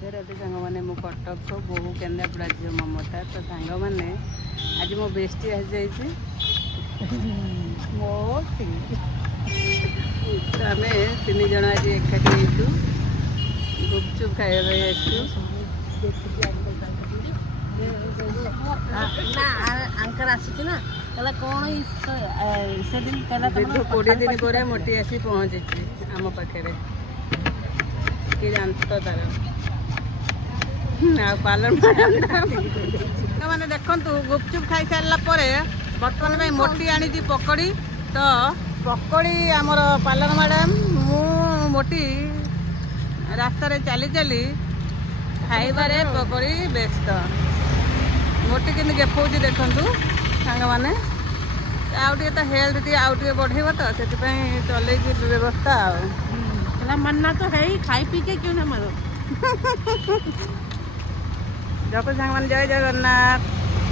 राधे राधे सांग मैंने मु कटक बहु केन्द्रापड़ा झील ममता तो सांग मैंने आज मो बेस्टी आसी आम तीन जन आज एकाठी गुपचुप खाइबा आंकर आसी ना कहला कौन से दिन कहला दीर्घ 20 दिन पर मोटी आसी पहुँची आम पाखे कि जानत तार पालन मैंने देखु गुपचुप खाई सारा बर्तमान में मोटी आनी पकड़ी तो पकड़ी आमर पालन मैडम मु मोटी रास्तार चली चली खाइबारे पकड़ी व्यस्त मोटी कि देखा देखु सांग मैंने आउ तो हेल्थ टी आउ बढ़ेब तो से चल व्यवस्था मन्ना तो है ही खाई पी के क्यों ना मरो जब सांग जय जगन्नाथ।